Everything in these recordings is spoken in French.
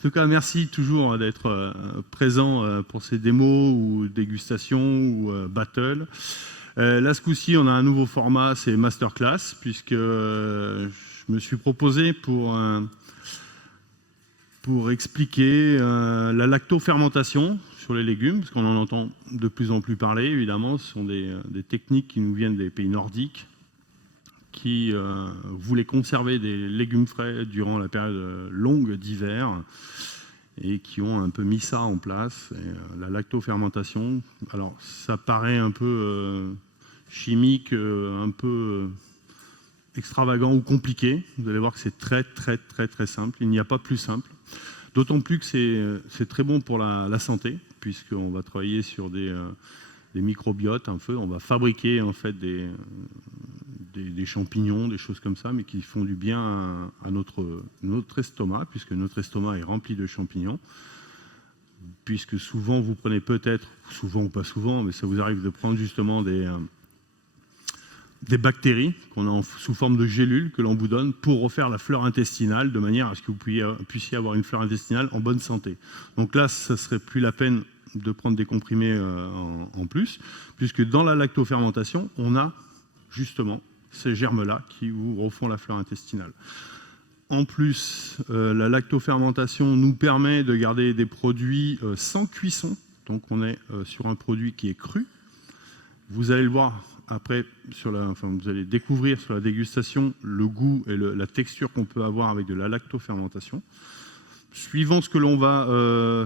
En tout cas, merci toujours d'être présent pour ces démos ou dégustations ou battle. Là, ce coup-ci, on a un nouveau format, c'est Masterclass, puisque je me suis proposé pour expliquer la lactofermentation sur les légumes, parce qu'on en entend de plus en plus parler, évidemment. Ce sont des techniques qui nous viennent des pays nordiques, qui voulaient conserver des légumes frais durant la période longue d'hiver et qui ont un peu mis ça en place. Et, la lactofermentation, alors ça paraît un peu chimique, un peu extravagant ou compliqué. Vous allez voir que c'est très simple. Il n'y a pas plus simple. D'autant plus que c'est très bon pour la santé, puisqu'on va travailler sur des microbiotes un peu. On va fabriquer en fait des champignons, des choses comme ça, mais qui font du bien à notre estomac, puisque notre estomac est rempli de champignons. Puisque souvent, vous prenez peut-être, souvent ou pas souvent, mais ça vous arrive de prendre justement des bactéries qu'on a sous forme de gélules que l'on vous donne pour refaire la flore intestinale de manière à ce que vous puissiez avoir une flore intestinale en bonne santé. Donc là, ça ne serait plus la peine de prendre des comprimés en plus, puisque dans la lactofermentation, on a justement ces germes-là qui vous refont la flore intestinale. En plus, la lactofermentation nous permet de garder des produits sans cuisson. Donc on est sur un produit qui est cru. Vous allez le voir après, vous allez découvrir sur la dégustation le goût et la texture qu'on peut avoir avec de la lactofermentation. Suivant ce que l'on va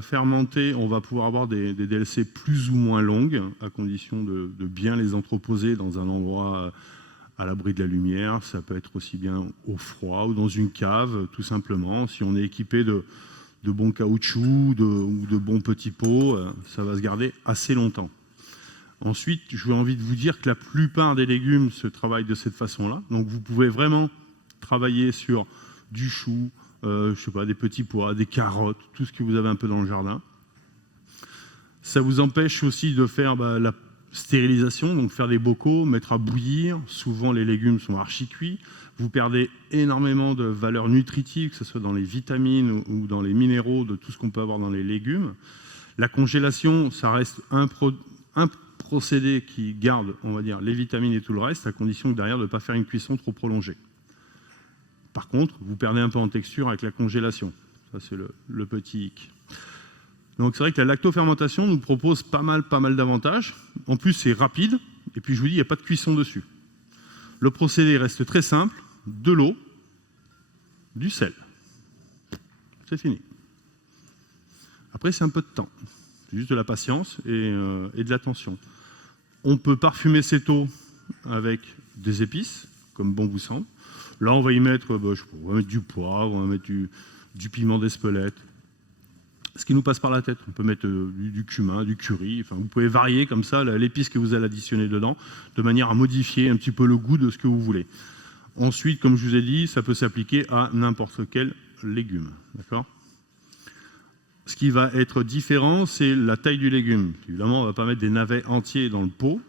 fermenter, on va pouvoir avoir des DLC plus ou moins longues, à condition de bien les entreposer dans un endroit à l'abri de la lumière. Ça peut être aussi bien au froid ou dans une cave, tout simplement. Si on est équipé de bons caoutchoucs ou de bons petits pots, ça va se garder assez longtemps. Ensuite, j'ai envie de vous dire que la plupart des légumes se travaillent de cette façon-là. Donc vous pouvez vraiment travailler sur du chou, je sais pas, des petits pois, des carottes, tout ce que vous avez un peu dans le jardin. Ça vous empêche aussi de faire la stérilisation, donc faire des bocaux, mettre à bouillir. Souvent, les légumes sont archi-cuits. Vous perdez énormément de valeurs nutritives, que ce soit dans les vitamines ou dans les minéraux, de tout ce qu'on peut avoir dans les légumes. La congélation, ça reste un procédé qui garde, on va dire, les vitamines et tout le reste, à condition que derrière de ne pas faire une cuisson trop prolongée. Par contre, vous perdez un peu en texture avec la congélation. Ça, c'est le petit hic. Donc c'est vrai que la lactofermentation nous propose pas mal d'avantages. En plus, c'est rapide. Et puis je vous dis, il n'y a pas de cuisson dessus. Le procédé reste très simple. De l'eau, du sel. C'est fini. Après, c'est un peu de temps. C'est juste de la patience et de l'attention. On peut parfumer cette eau avec des épices, comme bon vous semble. Là, on va y mettre, on va mettre du poivre, on va mettre du piment d'Espelette. Ce qui nous passe par la tête. On peut mettre du cumin, du curry. Enfin, vous pouvez varier comme ça l'épice que vous allez additionner dedans, de manière à modifier un petit peu le goût de ce que vous voulez. Ensuite, comme je vous ai dit, ça peut s'appliquer à n'importe quel légume. D'accord ? Ce qui va être différent, c'est la taille du légume. Évidemment, on ne va pas mettre des navets entiers dans le pot,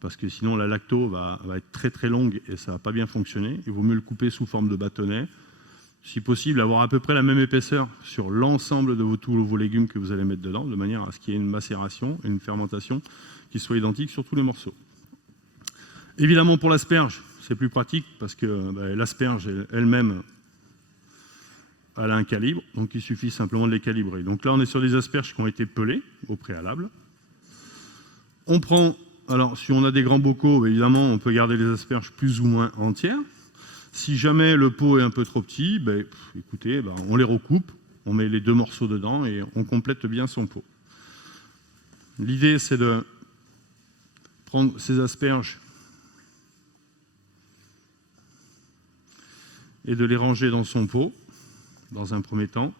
parce que sinon la lacto va être très longue et ça ne va pas bien fonctionner. Il vaut mieux le couper sous forme de bâtonnet. Si possible, avoir à peu près la même épaisseur sur l'ensemble de tous vos légumes que vous allez mettre dedans, de manière à ce qu'il y ait une macération et une fermentation qui soient identiques sur tous les morceaux. Évidemment, pour l'asperge, c'est plus pratique, parce que l'asperge elle-même, elle a un calibre, donc il suffit simplement de les calibrer. Donc là, on est sur des asperges qui ont été pelées au préalable. On prend, alors si on a des grands bocaux, évidemment, on peut garder les asperges plus ou moins entières. Si jamais le pot est un peu trop petit, écoutez, on les recoupe, on met les deux morceaux dedans et on complète bien son pot. L'idée, c'est de prendre ces asperges et de les ranger dans son pot. Dans un premier temps,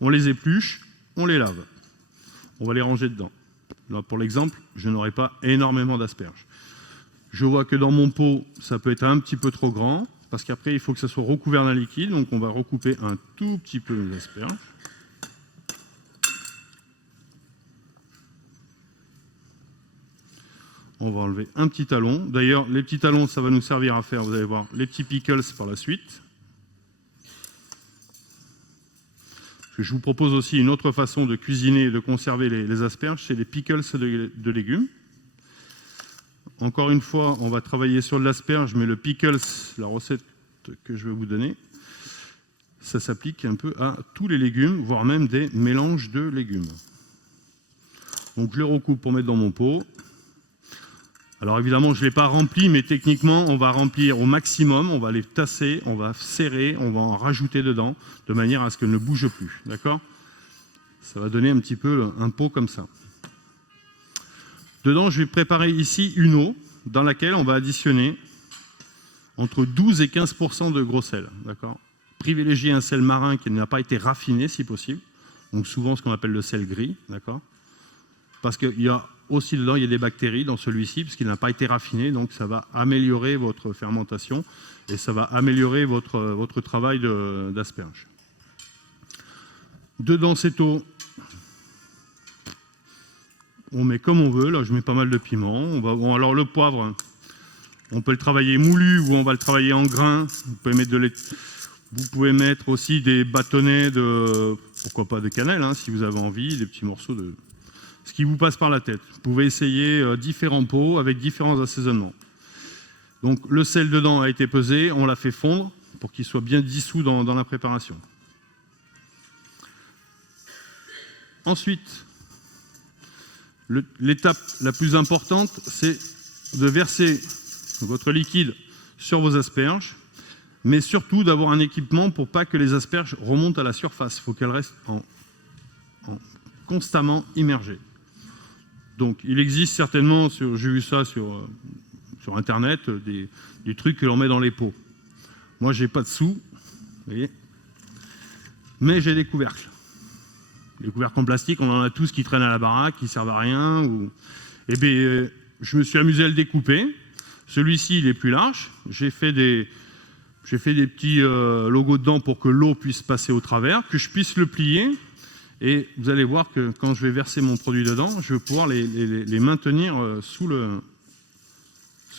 on les épluche, on les lave. On va les ranger dedans. Là, pour l'exemple, je n'aurai pas énormément d'asperges. Je vois que dans mon pot, ça peut être un petit peu trop grand, parce qu'après, il faut que ça soit recouvert d'un liquide, donc on va recouper un tout petit peu les asperges. On va enlever un petit talon. D'ailleurs, les petits talons, ça va nous servir à faire, vous allez voir, les petits pickles par la suite. que je vous propose aussi une autre façon de cuisiner et de conserver les asperges, c'est les pickles de légumes. Encore une fois, on va travailler sur de l'asperge, mais le pickles, la recette que je vais vous donner, ça s'applique un peu à tous les légumes, voire même des mélanges de légumes. Donc je les recoupe pour mettre dans mon pot. Alors évidemment, je ne l'ai pas rempli, mais techniquement, on va remplir au maximum, on va les tasser, on va serrer, on va en rajouter dedans, de manière à ce qu'elle ne bouge plus. D'accord ? Ça va donner un petit peu un pot comme ça. Dedans, je vais préparer ici une eau dans laquelle on va additionner entre 12 et 15% de gros sel. D'accord ? Privilégier un sel marin qui n'a pas été raffiné si possible. Donc souvent ce qu'on appelle le sel gris. D'accord ? Parce qu'il y a aussi dedans, il y a des bactéries dans celui-ci, puisqu'il n'a pas été raffiné, donc ça va améliorer votre fermentation et ça va améliorer votre travail d'asperge. Dedans cette eau, on met comme on veut. Là, je mets pas mal de piment. Alors le poivre, on peut le travailler moulu ou on va le travailler en grains. Vous pouvez mettre aussi des bâtonnets pourquoi pas de cannelle, hein, si vous avez envie, des petits morceaux de ce qui vous passe par la tête. Vous pouvez essayer différents pots avec différents assaisonnements. Donc le sel dedans a été pesé, on l'a fait fondre pour qu'il soit bien dissous dans la préparation. Ensuite, l'étape la plus importante, c'est de verser votre liquide sur vos asperges, mais surtout d'avoir un équipement pour pas que les asperges remontent à la surface. Il faut qu'elles restent constamment immergées. Donc il existe certainement, j'ai vu ça sur internet, des trucs que l'on met dans les pots. Moi j'ai pas de sous, vous voyez, mais j'ai des couvercles. Les couvercles en plastique, on en a tous qui traînent à la baraque, qui servent à rien. Eh bien, je me suis amusé à le découper. Celui-ci, il est plus large. J'ai fait des petits logos dedans pour que l'eau puisse passer au travers, que je puisse le plier. Et vous allez voir que quand je vais verser mon produit dedans, je vais pouvoir les maintenir sous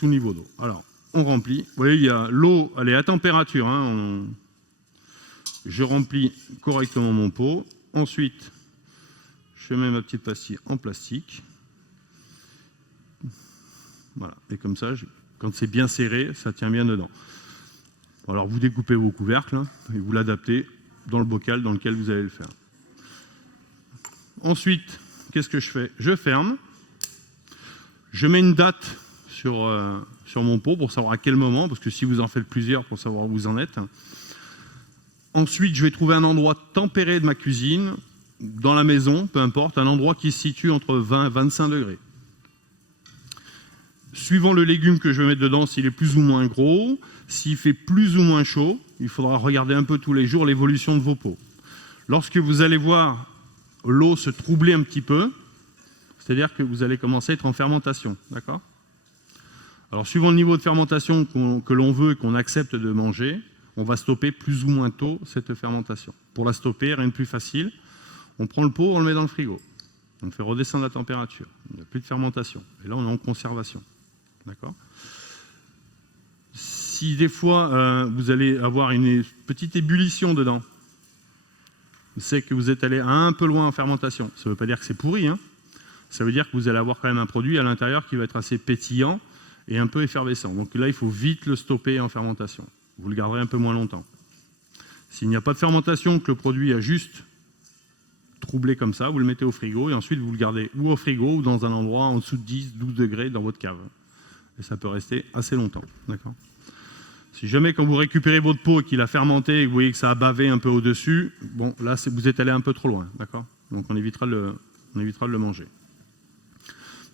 niveau d'eau. Alors, on remplit. Vous voyez, l'eau, elle est à température. Hein, je remplis correctement mon pot. Ensuite, je mets ma petite pastille en plastique. Voilà. Et comme ça, quand c'est bien serré, ça tient bien dedans. Alors, vous découpez vos couvercles hein, et vous l'adaptez dans le bocal dans lequel vous allez le faire. Ensuite, qu'est-ce que je fais? Je ferme. Je mets une date sur mon pot pour savoir à quel moment, parce que si vous en faites plusieurs, pour savoir où vous en êtes. Ensuite, je vais trouver un endroit tempéré de ma cuisine, dans la maison, peu importe, un endroit qui se situe entre 20 et 25 degrés. Suivant le légume que je vais mettre dedans, s'il est plus ou moins gros, s'il fait plus ou moins chaud, il faudra regarder un peu tous les jours l'évolution de vos pots. Lorsque vous allez voir l'eau se troubler un petit peu, c'est-à-dire que vous allez commencer à être en fermentation, d'accord ? Alors, suivant le niveau de fermentation que l'on veut et qu'on accepte de manger, on va stopper plus ou moins tôt cette fermentation. Pour la stopper, rien de plus facile, on prend le pot, on le met dans le frigo. On fait redescendre la température. Il n'y a plus de fermentation. Et là, on est en conservation. D'accord ? Si des fois, vous allez avoir une petite ébullition dedans, c'est que vous êtes allé un peu loin en fermentation. Ça ne veut pas dire que c'est pourri, hein. Ça veut dire que vous allez avoir quand même un produit à l'intérieur qui va être assez pétillant et un peu effervescent. Donc là, il faut vite le stopper en fermentation. Vous le garderez un peu moins longtemps. S'il n'y a pas de fermentation, que le produit a juste troublé comme ça, vous le mettez au frigo et ensuite vous le gardez ou au frigo ou dans un endroit en dessous de 10-12 degrés dans votre cave. Et ça peut rester assez longtemps. D'accord ? Si jamais quand vous récupérez votre pot et qu'il a fermenté et que vous voyez que ça a bavé un peu au-dessus, bon, là vous êtes allé un peu trop loin. D'accord ? Donc on évitera de le manger.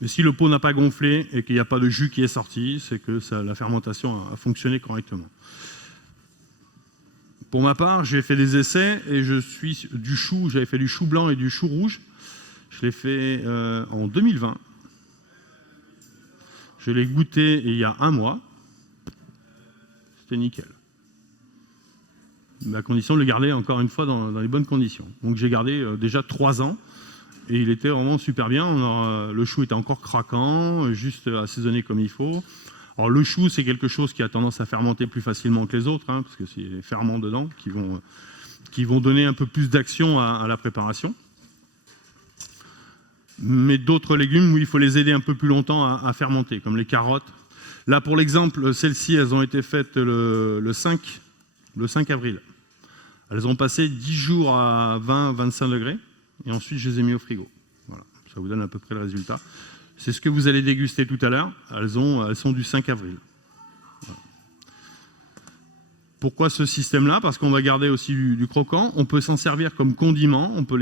Mais si le pot n'a pas gonflé et qu'il n'y a pas de jus qui est sorti, c'est que la fermentation a fonctionné correctement. Pour ma part, j'ai fait des essais et j'avais fait du chou blanc et du chou rouge. Je l'ai fait en 2020. Je l'ai goûté il y a 1 mois. C'était nickel. À condition de le garder encore une fois dans les bonnes conditions. Donc j'ai gardé déjà 3 ans. Et il était vraiment super bien. Le chou était encore craquant, juste assaisonné comme il faut. Alors le chou, c'est quelque chose qui a tendance à fermenter plus facilement que les autres, hein, parce que c'est les ferments dedans qui vont qui vont donner un peu plus d'action à la préparation. Mais d'autres légumes où il faut les aider un peu plus longtemps à fermenter, comme les carottes. Là, pour l'exemple, celles-ci, elles ont été faites le 5 avril. Elles ont passé 10 jours à 20-25 degrés, et ensuite je les ai mis au frigo. Voilà, ça vous donne à peu près le résultat. C'est ce que vous allez déguster tout à l'heure. Elles sont du 5 avril. Voilà. Pourquoi ce système-là? Parce qu'on va garder aussi du croquant. On peut s'en servir comme condiment. On peut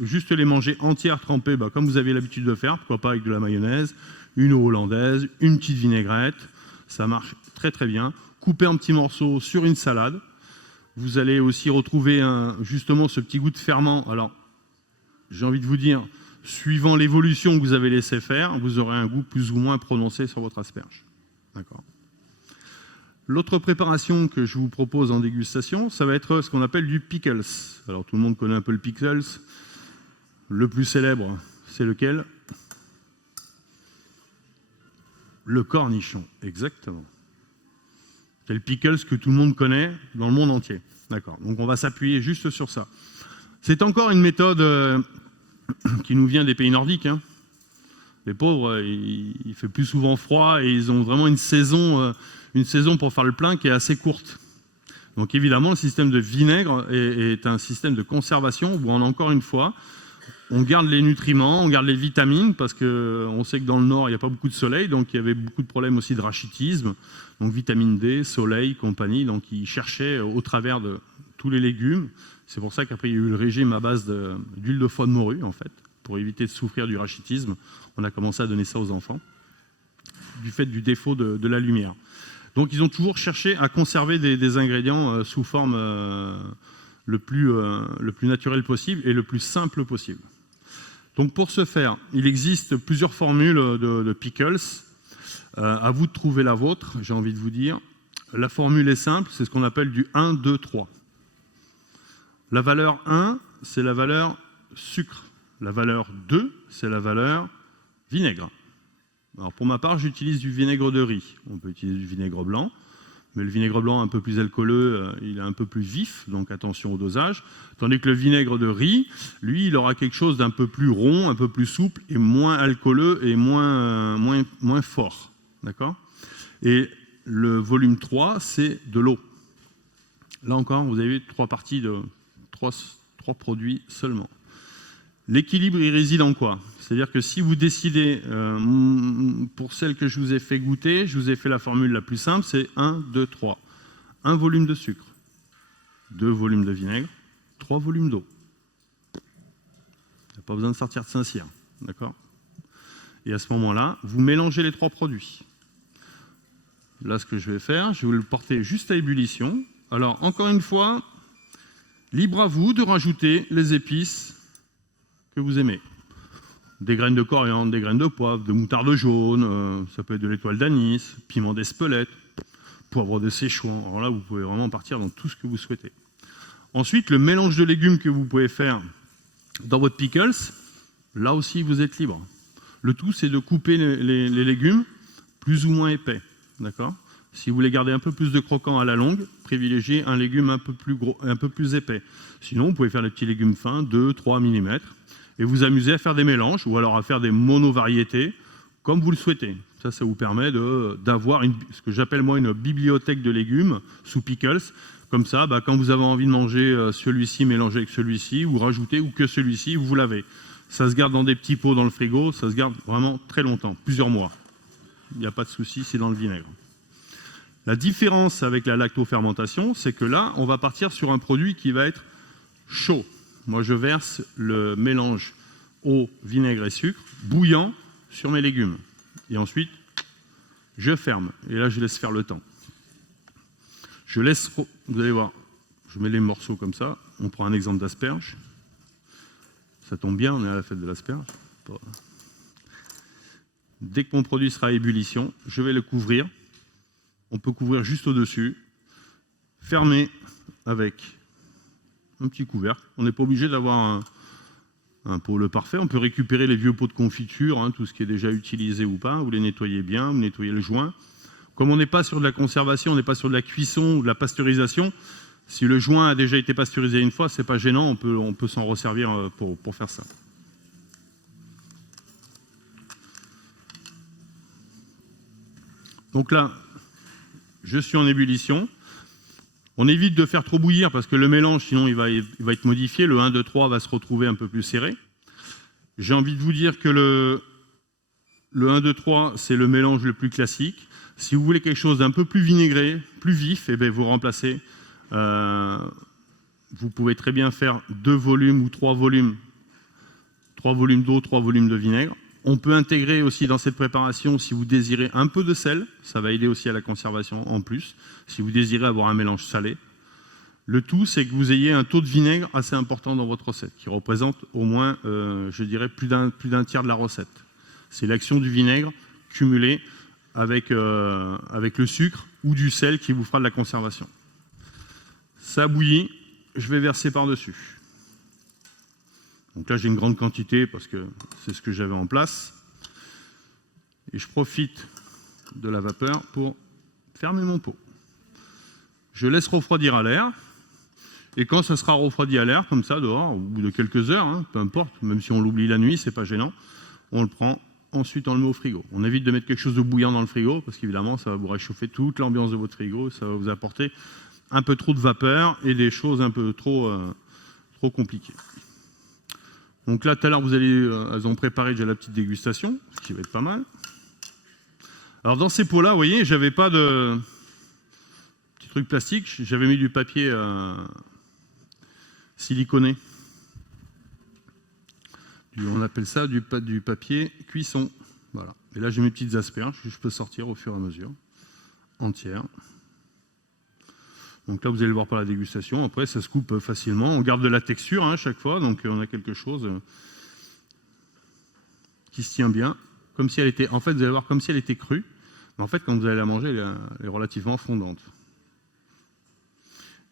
juste les manger entières, trempées, comme vous avez l'habitude de faire. Pourquoi pas avec de la mayonnaise, une eau hollandaise, une petite vinaigrette. Ça marche très très bien. Couper en petits morceaux sur une salade. Vous allez aussi retrouver justement ce petit goût de ferment. Alors, j'ai envie de vous dire, suivant l'évolution que vous avez laissé faire, vous aurez un goût plus ou moins prononcé sur votre asperge. D'accord. L'autre préparation que je vous propose en dégustation, ça va être ce qu'on appelle du pickles. Alors, tout le monde connaît un peu le pickles. Le plus célèbre, c'est lequel? Le cornichon, exactement. C'est le pickles que tout le monde connaît dans le monde entier. D'accord. Donc on va s'appuyer juste sur ça. C'est encore une méthode qui nous vient des pays nordiques. Hein. Les pauvres, il fait plus souvent froid et ils ont vraiment une saison pour faire le plein qui est assez courte. Donc évidemment, le système de vinaigre est un système de conservation où, encore une fois, on garde les nutriments, on garde les vitamines, parce qu'on sait que dans le Nord, il n'y a pas beaucoup de soleil, donc il y avait beaucoup de problèmes aussi de rachitisme. Donc vitamine D, soleil, compagnie, donc ils cherchaient au travers de tous les légumes. C'est pour ça qu'après, il y a eu le régime à base d'huile de foie de morue, en fait, pour éviter de souffrir du rachitisme. On a commencé à donner ça aux enfants, du fait du défaut de la lumière. Donc ils ont toujours cherché à conserver des ingrédients sous forme le plus naturel possible et le plus simple possible. Donc pour ce faire, il existe plusieurs formules de pickles. À vous de trouver la vôtre, j'ai envie de vous dire. La formule est simple, c'est ce qu'on appelle du 1, 2, 3. La valeur 1, c'est la valeur sucre. La valeur 2, c'est la valeur vinaigre. Alors pour ma part, j'utilise du vinaigre de riz. On peut utiliser du vinaigre blanc, mais le vinaigre blanc un peu plus alcooleux, il est un peu plus vif, donc attention au dosage. Tandis que le vinaigre de riz, lui, il aura quelque chose d'un peu plus rond, un peu plus souple, et moins alcooleux et moins fort. D'accord? Et le volume 3, c'est de l'eau. Là encore, vous avez 3 parties de 3 produits seulement. L'équilibre, il réside en quoi? C'est-à-dire que si vous décidez, pour celle que je vous ai fait goûter, je vous ai fait la formule la plus simple, c'est 1, 2, 3. 1 volume de sucre, 2 volumes de vinaigre, 3 volumes d'eau. Il n'y a pas besoin de sortir de Saint-Cyr, d'accord? Et à ce moment-là, vous mélangez les 3 produits. Là, ce que je vais faire, je vais vous le porter juste à ébullition. Alors, encore une fois, libre à vous de rajouter les épices que vous aimez. Des graines de coriandre, des graines de poivre, de moutarde jaune, ça peut être de l'étoile d'anis, piment d'Espelette, poivre de Séchouan. Alors là, vous pouvez vraiment partir dans tout ce que vous souhaitez. Ensuite, le mélange de légumes que vous pouvez faire dans votre pickles, là aussi, vous êtes libre. Le tout, c'est de couper les légumes plus ou moins épais. D'accord ? Si vous voulez garder un peu plus de croquant à la longue, privilégiez un légume un peu plus gros, un peu plus épais. Sinon, vous pouvez faire des petits légumes fins, 2-3 mm, et vous amuser à faire des mélanges, ou alors à faire des monovariétés, comme vous le souhaitez. Ça vous permet d'avoir ce que j'appelle moi une bibliothèque de légumes sous pickles. Comme ça, quand vous avez envie de manger celui-ci mélangé avec celui-ci, vous rajoutez, ou que celui-ci, vous l'avez. Ça se garde dans des petits pots dans le frigo, ça se garde vraiment très longtemps, plusieurs mois. Il n'y a pas de souci, c'est dans le vinaigre. La différence avec la lactofermentation, c'est que là, on va partir sur un produit qui va être chaud. Moi, je verse le mélange eau, vinaigre et sucre, bouillant, sur mes légumes. Et ensuite, je ferme. Et là, je laisse faire le temps. Je laisse, vous allez voir, je mets les morceaux comme ça. On prend un exemple d'asperge. Ça tombe bien, on est à la fête de l'asperge. Dès que mon produit sera à ébullition, je vais le couvrir. On peut couvrir juste au-dessus, fermer avec un petit couvercle. On n'est pas obligé d'avoir un pot le parfait. On peut récupérer les vieux pots de confiture, tout ce qui est déjà utilisé ou pas. Vous les nettoyez bien, vous nettoyez le joint. Comme on n'est pas sur de la conservation, on n'est pas sur de la cuisson ou de la pasteurisation, Si le joint a déjà été pasteurisé une fois, c'est pas gênant, on peut s'en resservir pour faire ça. Donc là, je suis en ébullition. On évite de faire trop bouillir parce que le mélange, sinon il va être modifié. Le 1, 2, 3 va se retrouver un peu plus serré. J'ai envie de vous dire que le 1, 2, 3, c'est le mélange le plus classique. Si vous voulez quelque chose d'un peu plus vinaigré, plus vif, eh bien vous remplacez. Vous pouvez très bien faire 2 volumes ou 3 volumes. 3 volumes d'eau, 3 volumes de vinaigre. On peut intégrer aussi dans cette préparation, si vous désirez un peu de sel, ça va aider aussi à la conservation en plus, si vous désirez avoir un mélange salé. Le tout, c'est que vous ayez un taux de vinaigre assez important dans votre recette, qui représente au moins, je dirais, plus d'un tiers de la recette. C'est l'action du vinaigre cumulée avec le sucre ou du sel qui vous fera de la conservation. Ça bouillit, je vais verser par-dessus. Donc là, j'ai une grande quantité parce que c'est ce que j'avais en place. Et je profite de la vapeur pour fermer mon pot. Je laisse refroidir à l'air. Et quand ça sera refroidi à l'air, comme ça, dehors, au bout de quelques heures, hein, peu importe, même si on l'oublie la nuit, c'est pas gênant, on le prend, ensuite on le met au frigo. On évite de mettre quelque chose de bouillant dans le frigo, parce qu'évidemment, ça va vous réchauffer toute l'ambiance de votre frigo, ça va vous apporter un peu trop de vapeur et des choses un peu trop compliquées. Donc là, tout à l'heure, elles ont préparé déjà la petite dégustation, ce qui va être pas mal. Alors dans ces pots-là, vous voyez, j'avais pas de petit truc plastique, j'avais mis du papier siliconé. On appelle ça du papier cuisson. Voilà. Et là, j'ai mes petites asperges que je peux sortir au fur et à mesure, entières. Donc là, vous allez le voir par la dégustation. Après, ça se coupe facilement. On garde de la texture à chaque fois, donc on a quelque chose qui se tient bien, comme si elle était. En fait, vous allez voir comme si elle était crue, mais en fait, quand vous allez la manger, elle est relativement fondante.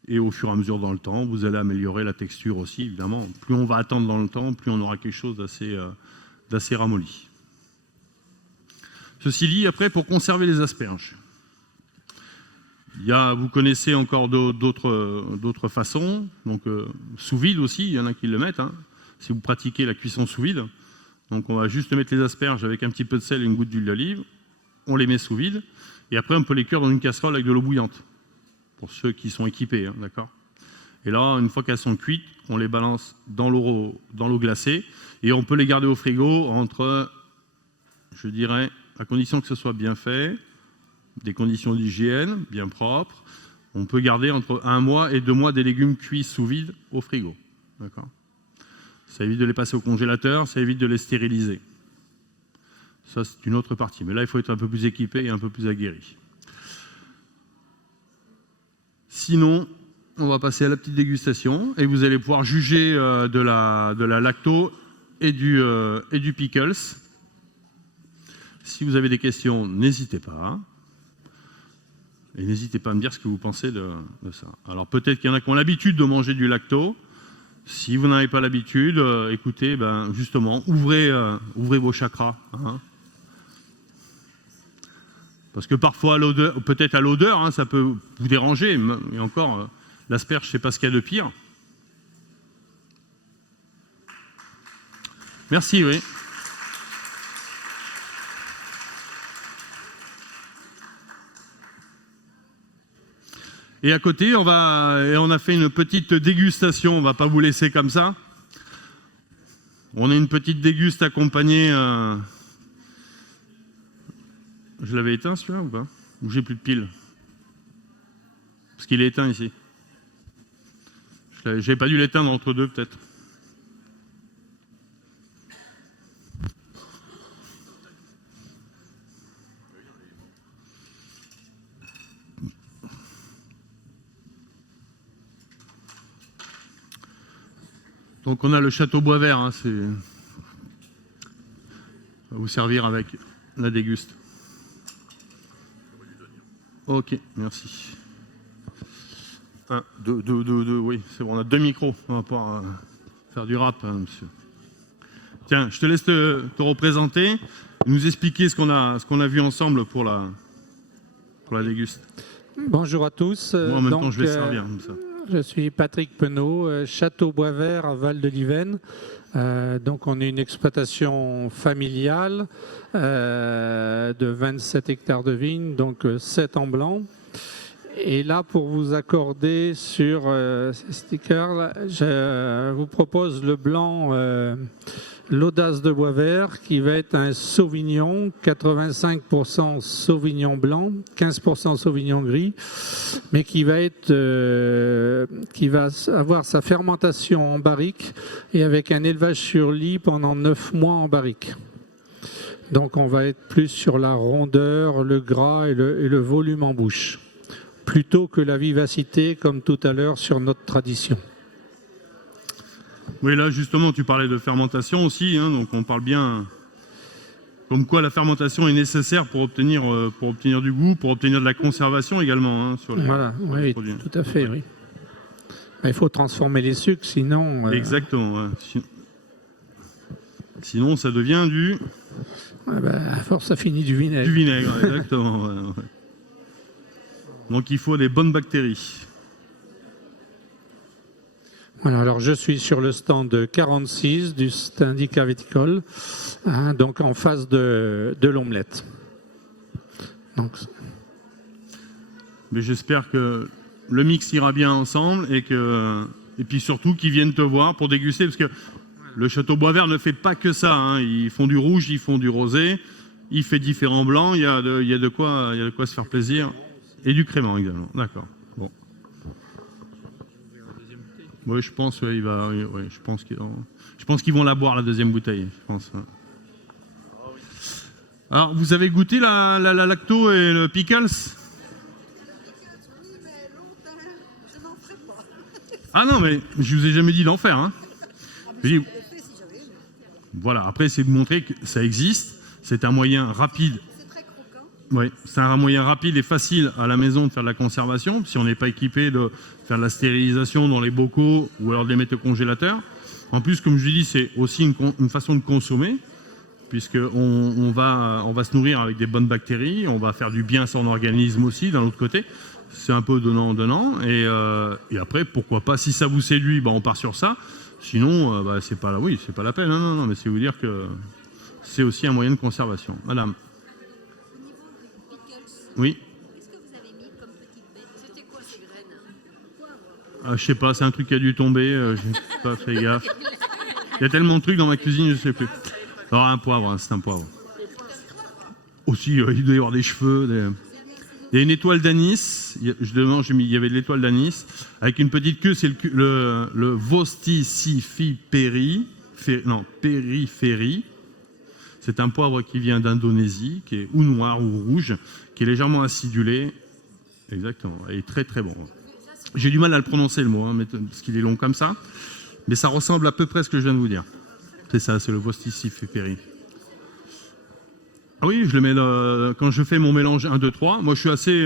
Et au fur et à mesure dans le temps, vous allez améliorer la texture aussi, évidemment. Plus on va attendre dans le temps, plus on aura quelque chose d'assez ramolli. Ceci dit, après, pour conserver les asperges. Vous connaissez encore d'autres façons, donc sous vide aussi, il y en a qui le mettent, hein, si vous pratiquez la cuisson sous vide. Donc on va juste mettre les asperges avec un petit peu de sel et une goutte d'huile d'olive, on les met sous vide, et après on peut les cuire dans une casserole avec de l'eau bouillante, pour ceux qui sont équipés, hein, d'accord. Et là, une fois qu'elles sont cuites, on les balance dans l'eau glacée, et on peut les garder au frigo entre, je dirais, à condition que ce soit bien fait, des conditions d'hygiène bien propres. On peut garder entre 1 mois et 2 mois des légumes cuits sous vide au frigo. D'accord. Ça évite de les passer au congélateur, ça évite de les stériliser. Ça, c'est une autre partie. Mais là, il faut être un peu plus équipé et un peu plus aguerri. Sinon, on va passer à la petite dégustation et vous allez pouvoir juger de la lacto et du pickles. Si vous avez des questions, n'hésitez pas. Et n'hésitez pas à me dire ce que vous pensez de ça. Alors peut-être qu'il y en a qui ont l'habitude de manger du lacto. Si vous n'avez pas l'habitude, écoutez, justement, ouvrez vos chakras. Hein. Parce que parfois, peut-être à l'odeur, hein, ça peut vous déranger. Et encore, l'asperge, c'est pas ce qu'il y a de pire. Merci, oui. Et à côté, on a fait une petite dégustation. On ne va pas vous laisser comme ça. On a une petite déguste accompagnée. Je l'avais éteint celui-là ou pas? Ou j'ai plus de piles? Parce qu'il est éteint ici. J'avais pas dû l'éteindre entre deux peut-être. Donc on a le château Boisvert, hein, ça va vous servir avec la déguste. Ok, merci. 1, 2, oui, c'est bon, on a 2 micros, on va pouvoir faire du rap, hein, monsieur. Tiens, je te laisse te représenter, nous expliquer ce qu'on a vu ensemble pour la déguste. Bonjour à tous. Moi, en même temps, je vais servir comme ça. Je suis Patrick Penaud, Château Boisvert à Val-de-Livenne. Donc on est une exploitation familiale de 27 hectares de vignes, donc 7 en blanc. Et là, pour vous accorder sur ces stickers, je vous propose le blanc, l'Audace de Boisvert, qui va être un Sauvignon, 85% Sauvignon blanc, 15% Sauvignon gris, mais qui va avoir sa fermentation en barrique et avec un élevage sur lit pendant 9 mois en barrique. Donc on va être plus sur la rondeur, le gras et le volume en bouche, plutôt que la vivacité, comme tout à l'heure sur notre tradition. Oui, là justement, tu parlais de fermentation aussi, hein, donc on parle bien comme quoi la fermentation est nécessaire pour obtenir du goût, pour obtenir de la conservation également hein, sur les, voilà, sur oui, les produits. Tout à fait, oui. Il faut transformer les sucres, sinon... Exactement, ouais. Sinon ça devient du... à force, ça finit du vinaigre. Du vinaigre, exactement. Ouais. Donc il faut des bonnes bactéries. Voilà, alors je suis sur le stand 46 du syndicat viticole, hein, donc en face de l'omelette. Mais j'espère que le mix ira bien ensemble et puis surtout qu'ils viennent te voir pour déguster, parce que le Château Boisvert ne fait pas que ça. Hein. Ils font du rouge, ils font du rosé, il fait différents blancs, il y a de quoi se faire plaisir. Et du crément également, d'accord. Bon. Oui, je pense, je pense qu'ils vont la boire la deuxième bouteille. Je pense. Alors, vous avez goûté la lacto et le pickles? Ah non, mais je vous ai jamais dit d'en faire. Hein. Voilà. Après, c'est de montrer que ça existe. C'est un moyen rapide. Oui, c'est un moyen rapide et facile à la maison de faire de la conservation, si on n'est pas équipé de faire de la stérilisation dans les bocaux ou alors de les mettre au congélateur. En plus, comme je l'ai dit, c'est aussi une façon de consommer, puisqu'on va se nourrir avec des bonnes bactéries, on va faire du bien à son organisme aussi, d'un autre côté. C'est un peu donnant-donnant. Et après, pourquoi pas, si ça vous séduit, on part sur ça. Sinon, c'est pas la peine. Non, mais c'est vous dire que c'est aussi un moyen de conservation. Madame. Oui. Qu'est-ce que vous avez mis comme petite bête? C'était quoi ces graines? Je sais pas, c'est un truc qui a dû tomber, j'ai pas fait gaffe. Il y a tellement de trucs dans ma cuisine, je sais plus. Alors un poivre, hein, c'est un poivre. Aussi, il doit y avoir des cheveux. Il y a une étoile d'anis, il y avait de l'étoile d'anis, avec une petite queue, c'est le Vosticiferi, périphérie. C'est un poivre qui vient d'Indonésie, qui est ou noir ou rouge, qui est légèrement acidulé. Exactement, et très très bon. J'ai du mal à le prononcer le mot, hein, parce qu'il est long comme ça, mais ça ressemble à peu près à ce que je viens de vous dire. C'est ça, c'est le Vosticiferi. Ah oui, je le mets quand je fais mon mélange 1, 2, 3. Moi, je suis assez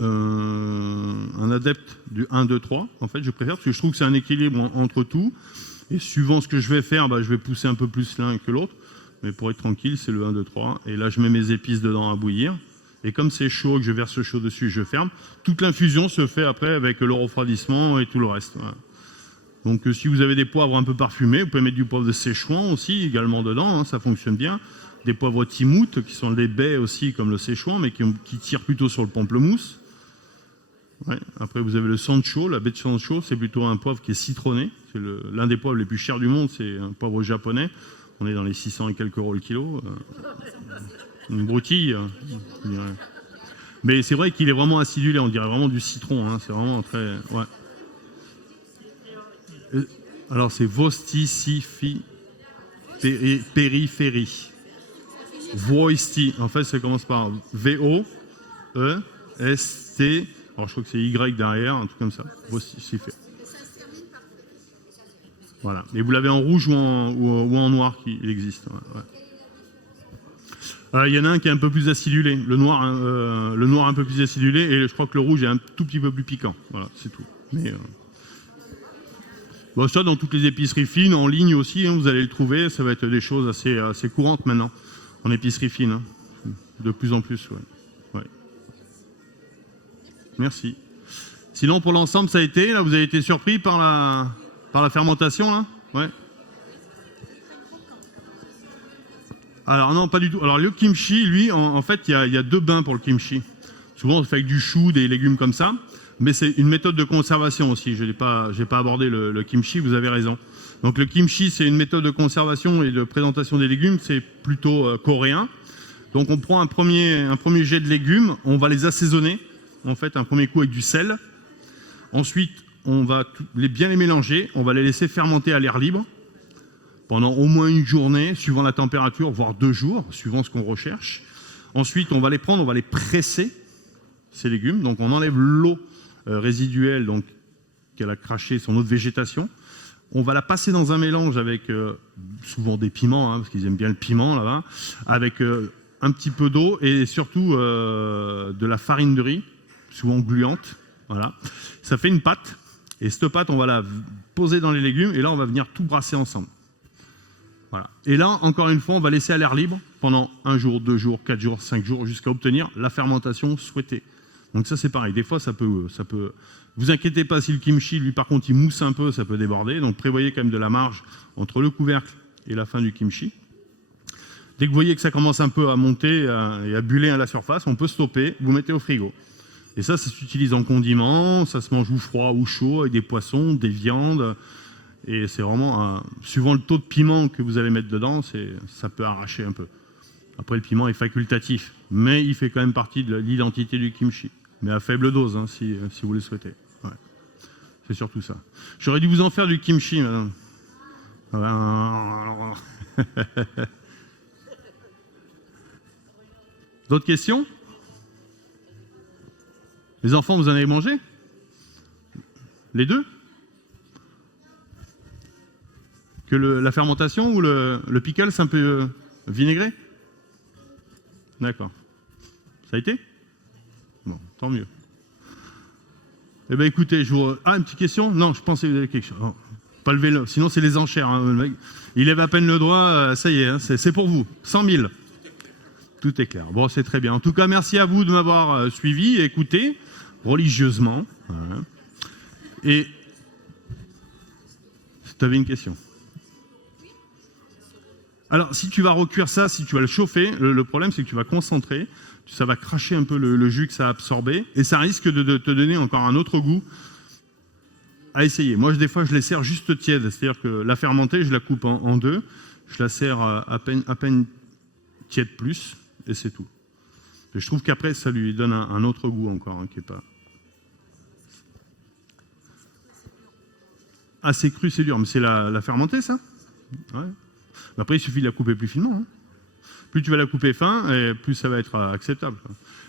un adepte du 1, 2, 3. En fait, je préfère parce que je trouve que c'est un équilibre entre tout. Et suivant ce que je vais faire, je vais pousser un peu plus l'un que l'autre. Mais pour être tranquille, c'est le 1, 2, 3. Et là, je mets mes épices dedans à bouillir. Et comme c'est chaud, que je verse chaud dessus, je ferme. Toute l'infusion se fait après avec le refroidissement et tout le reste. Voilà. Donc si vous avez des poivres un peu parfumés, vous pouvez mettre du poivre de Séchouan aussi également dedans, hein, ça fonctionne bien. Des poivres Timout, qui sont des baies aussi comme le Séchouan, mais qui tirent plutôt sur le pamplemousse. Ouais. Après vous avez le Sancho, la baie de Sancho, c'est plutôt un poivre qui est citronné. C'est l'un des poivres les plus chers du monde, c'est un poivre japonais. On est dans les 600 et quelques euros le kilo. Une broutille. Mais c'est vrai qu'il est vraiment acidulé, on dirait vraiment du citron, hein, c'est vraiment très... Ouais. Alors c'est Vosticiferi, périphérie. Voisti. En fait, ça commence par V-O-E-S-T. Alors je crois que c'est Y derrière, un truc comme ça. Vosticiferi. Voilà. Et vous l'avez en rouge ou en noir, il existe. Ouais. Il y en a un qui est un peu plus acidulé. Le noir un peu plus acidulé, et je crois que le rouge est un tout petit peu plus piquant. Voilà, c'est tout. Mais bon, ça, dans toutes les épiceries fines, en ligne aussi, hein, vous allez le trouver. Ça va être des choses assez courantes maintenant, en épicerie fine. Hein. De plus en plus, ouais. Merci. Sinon, pour l'ensemble, ça a été, là, vous avez été surpris par la fermentation, là? Ouais. Alors non, pas du tout. Alors le kimchi, lui, en fait, il y a 2 bains pour le kimchi. Souvent, on fait avec du chou, des légumes comme ça, mais c'est une méthode de conservation aussi. Je n'ai pas abordé le kimchi, vous avez raison. Donc le kimchi, c'est une méthode de conservation et de présentation des légumes, c'est plutôt coréen. Donc on prend un premier jet de légumes, on va les assaisonner, en fait, un premier coup avec du sel. Ensuite, on va bien les mélanger, on va les laisser fermenter à l'air libre pendant au moins une journée, suivant la température, voire 2 jours, suivant ce qu'on recherche. Ensuite, on va les prendre, on va les presser, ces légumes. Donc on enlève l'eau résiduelle donc, qu'elle a craché, son eau de végétation. On va la passer dans un mélange avec souvent des piments, hein, parce qu'ils aiment bien le piment là-bas, avec un petit peu d'eau et surtout de la farine de riz, souvent gluante. Voilà. Ça fait une pâte. Et cette pâte, on va la poser dans les légumes et là, on va venir tout brasser ensemble. Voilà. Et là, encore une fois, on va laisser à l'air libre pendant 1 jour, 2 jours, 4 jours, 5 jours, jusqu'à obtenir la fermentation souhaitée. Donc ça, c'est pareil. Des fois, ça peut... Vous inquiétez pas si le kimchi, lui, par contre, il mousse un peu, ça peut déborder. Donc prévoyez quand même de la marge entre le couvercle et la fin du kimchi. Dès que vous voyez que ça commence un peu à monter et à buller à la surface, on peut stopper, vous mettez au frigo. Et ça s'utilise en condiment, ça se mange ou froid ou chaud, avec des poissons, des viandes... Et c'est vraiment, suivant le taux de piment que vous allez mettre dedans, ça peut arracher un peu. Après, le piment est facultatif, mais il fait quand même partie de l'identité du kimchi. Mais à faible dose, hein, si vous le souhaitez. Ouais. C'est surtout ça. J'aurais dû vous en faire du kimchi, madame. D'autres questions? Les enfants, vous en avez mangé? Les deux? Que la fermentation ou le pickle, c'est un peu vinaigré? D'accord. Ça a été? Bon, tant mieux. Eh bien, écoutez, Ah, une petite question? Non, je pensais que vous avez quelque chose. Non, pas lever le... Sinon, c'est les enchères. Hein, le mec. Il lève à peine le doigt, ça y est, hein, c'est pour vous. 100 000. Tout est clair. Bon, c'est très bien. En tout cas, merci à vous de m'avoir suivi et écouté religieusement. Voilà. Et... Tu avais une question? Alors, si tu vas recuire ça, si tu vas le chauffer, le problème, c'est que tu vas concentrer, ça va cracher un peu le jus que ça a absorbé, et ça risque de te donner encore un autre goût à essayer. Moi, des fois, je les sers juste tièdes, c'est-à-dire que la fermentée, je la coupe en 2, je la sers à peine tiède plus, et c'est tout. Et je trouve qu'après, ça lui donne un autre goût encore, hein, qui est pas... Assez cru, c'est dur, mais c'est la fermentée, ça? Ouais. Après, il suffit de la couper plus finement. Hein. Plus tu vas la couper fin, et plus ça va être acceptable.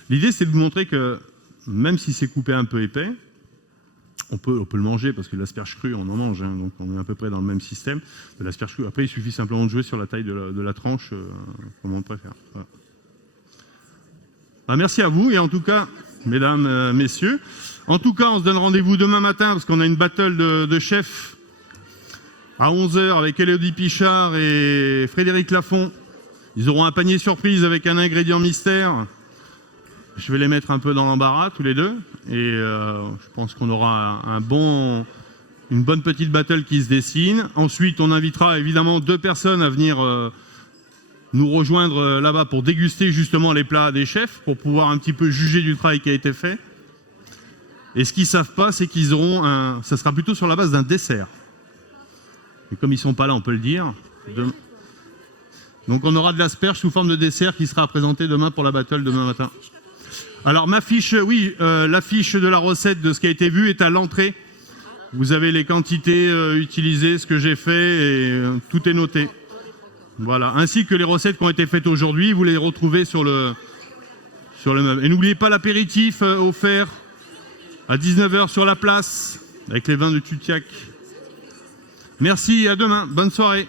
L'idée, c'est de vous montrer que même si c'est coupé un peu épais, on peut le manger, parce que l'asperge crue, on en mange. Hein, donc on est à peu près dans le même système de l'asperge crue. Après, il suffit simplement de jouer sur la taille de la tranche, comme on le préfère. Voilà. Ah, merci à vous, et en tout cas, mesdames, messieurs, en tout cas, on se donne rendez-vous demain matin, parce qu'on a une battle de chefs à 11h avec Élodie Pichard et Frédéric Lafont. Ils auront un panier surprise avec un ingrédient mystère. Je vais les mettre un peu dans l'embarras, tous les deux. Et je pense qu'on aura une bonne petite battle qui se dessine. Ensuite, on invitera évidemment 2 personnes à venir nous rejoindre là-bas pour déguster justement les plats des chefs, pour pouvoir un petit peu juger du travail qui a été fait. Et ce qu'ils ne savent pas, c'est qu'ils auront ça sera plutôt sur la base d'un dessert. Et comme ils ne sont pas là, on peut le dire. Donc on aura de l'asperge sous forme de dessert qui sera présenté demain pour la battle demain matin. Alors ma fiche, oui, la fiche de la recette de ce qui a été vu est à l'entrée. Vous avez les quantités utilisées, ce que j'ai fait, et tout est noté. Voilà, ainsi que les recettes qui ont été faites aujourd'hui, vous les retrouvez sur le meuble. Et n'oubliez pas l'apéritif offert à 19h sur la place, avec les vins de Tutiac. Merci, à demain. Bonne soirée.